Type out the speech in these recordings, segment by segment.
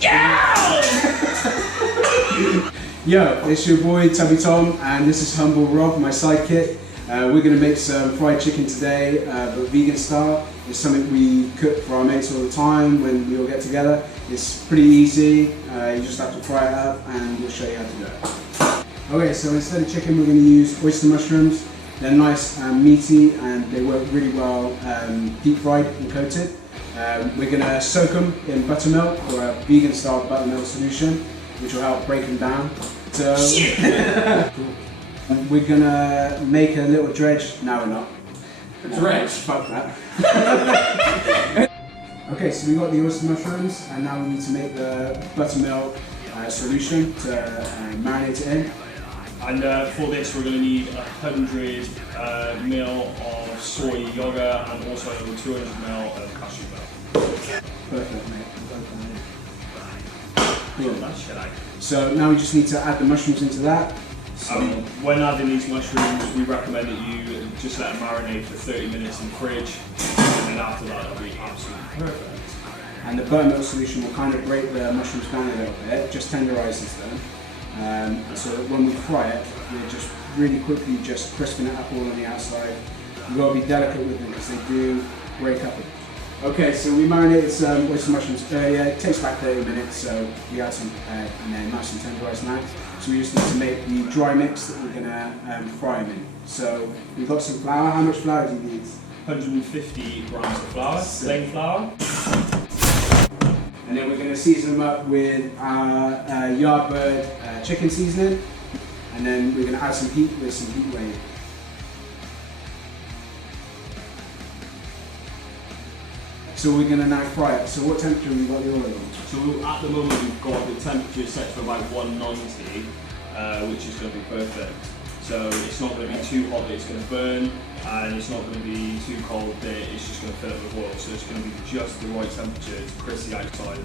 Yeah! Yo, it's your boy Tubby Tom, and this is Humble Rob, my sidekick. We're going to make some fried chicken today, but vegan style. It's something we cook for our mates all the time when we all get together. It's pretty easy, you just have to fry it up and we'll show you how to do it. Okay, so instead of chicken we're going to use oyster mushrooms. They're nice and meaty and they work really well deep fried and coated. We're going to soak them in buttermilk or a vegan style buttermilk solution, which will help break them down. So we're going to make a little dredge. No, we're not. Dredge? Fuck that. Okay, so we got the oyster mushrooms and now we need to make the buttermilk solution to marinate it in. And for this we're going to need 100 ml of soy yogurt and also 200 ml of cashew milk. Perfect, mate. So now we just need to add the mushrooms into that. So when adding these mushrooms, we recommend that you just let them marinate for 30 minutes in the fridge, and then after that it'll be absolutely perfect. And the buttermilk solution will kind of break the mushrooms down a little bit, just tenderises them. So that when we fry it, we're just really quickly just crisping it up all on the outside. You've got to be delicate with them because they do break up. Okay, so we marinated some oyster mushrooms earlier. It takes about 30 minutes, so we had some prepared and then nice and tenderised now. So we just need to make the dry mix that we're going to fry them in. So we've got some flour. How much flour do you need? 150 grams of flour, plain flour. And then we're going to season them up with our Yardbird chicken seasoning. And then we're going to add some heat with some HEATWAVE. So we're going to now fry it. So what temperature have we got the oil on? So at the moment we've got the temperature set to about 190, which is going to be perfect. So it's not going to be too hot that it's going to burn, and it's not going to be too cold that it's just going to fill up with oil. So it's going to be just the right temperature to crisp the outside.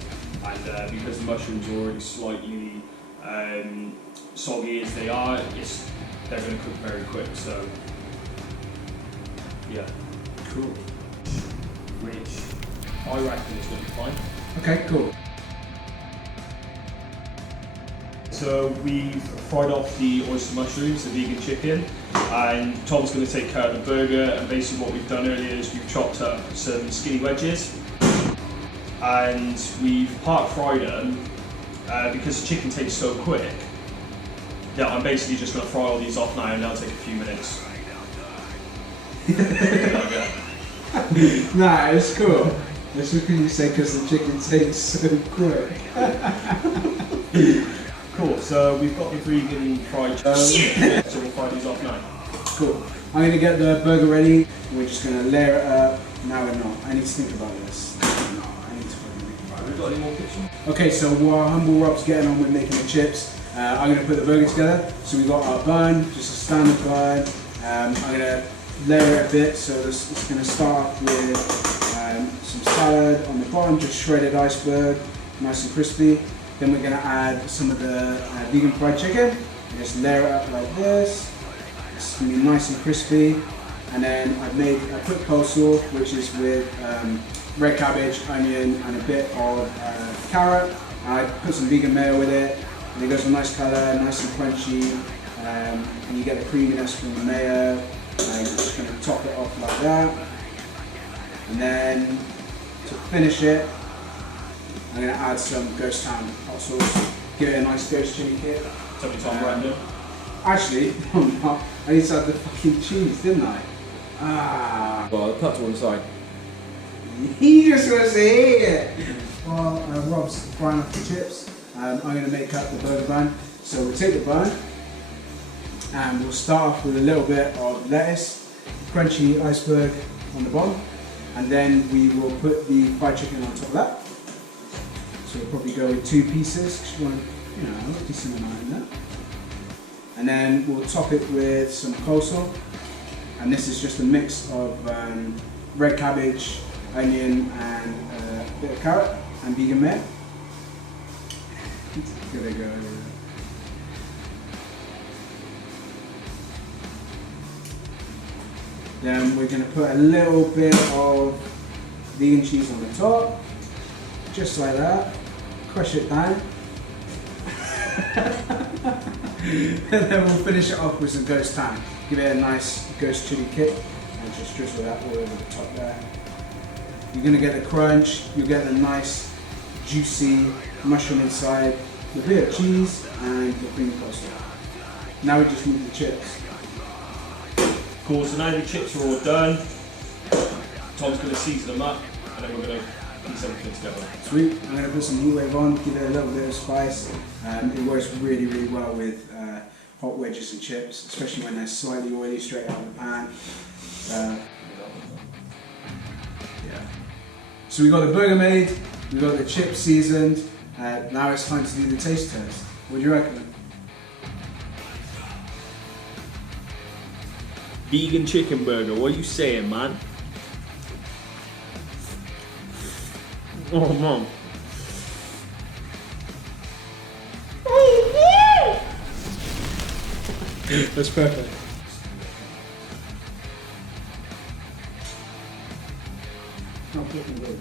And because the mushrooms are already slightly soggy as they are, they're going to cook very quick. So yeah, Cool. which I reckon is going to be fine. Okay, cool. So we've fried off the oyster mushrooms, the vegan chicken, and Tom's going to take care of the burger. And basically what we've done earlier is we've chopped up some skinny wedges and we've part fried them because the chicken takes so quick. Yeah, I'm basically just going to fry all these off now and that'll take a few minutes. Nah, it's cool. That's just because you say because the chicken takes so quick. Cool, so we've got the vegan fried chicken, so we'll fry these off now. Cool. I'm going to get the burger ready. We're just going to layer it up. Now we're not. I need to think about this. No, I need to fucking think about it. Have we got any more kitchen? Okay, so while Humble Rob's getting on with making the chips, I'm going to put the burger together. So we've got our bun, just a standard bun. I'm going to layer it a bit, so it's going to start off with some salad on the bottom, just shredded iceberg, nice and crispy. Then we're going to add some of the vegan fried chicken, and just layer it up like this. It's going to be nice and crispy. And then I've made a quick coleslaw, which is with red cabbage, onion, and a bit of carrot. I put some vegan mayo with it, and it goes with a nice colour, nice and crunchy, and you get the creaminess from the mayo. I'm just going to top it off like that. And then to finish it, I'm going to add some Ghost Town hot sauce, give it a nice ghost chili kick. Tubby Tom random. Actually, no, I need to add the fucking cheese, didn't I? Ah. Well, I'll cut to one side. He just wants to eat it. While Rob's frying up the chips, I'm going to make up the burger bun. So we'll take the bun and we'll start off with a little bit of lettuce, crunchy iceberg on the bottom, and then we will put the fried chicken on top of that. So we'll probably go with 2 pieces, because you want, a decent amount in there. And then we'll top it with some coleslaw. And this is just a mix of red cabbage, onion, and a bit of carrot, and vegan mayo. There we go. Then we're going to put a little bit of vegan cheese on the top, just like that. crush it down. And then we'll finish it off with some ghost ham. Give it a nice ghost chili kick and just drizzle that all over the top there. You're going to get the crunch, you'll get the nice juicy mushroom inside, a bit of cheese and the creamy pasta. Now we just need the chips. Cool, so now the chips are all done. Tom's going to season them up and then we're going to piece everything together. Sweet. I'm going to put some HEATWAVE on, give it a little bit of spice. It works really, really well with hot wedges and chips, especially when they're slightly oily straight out of the pan. Yeah. So we got the burger made, we got the chips seasoned. Now it's time to do the taste test. What do you reckon? Vegan chicken burger, what are you saying, man? Oh, man. That's perfect. Not looking good.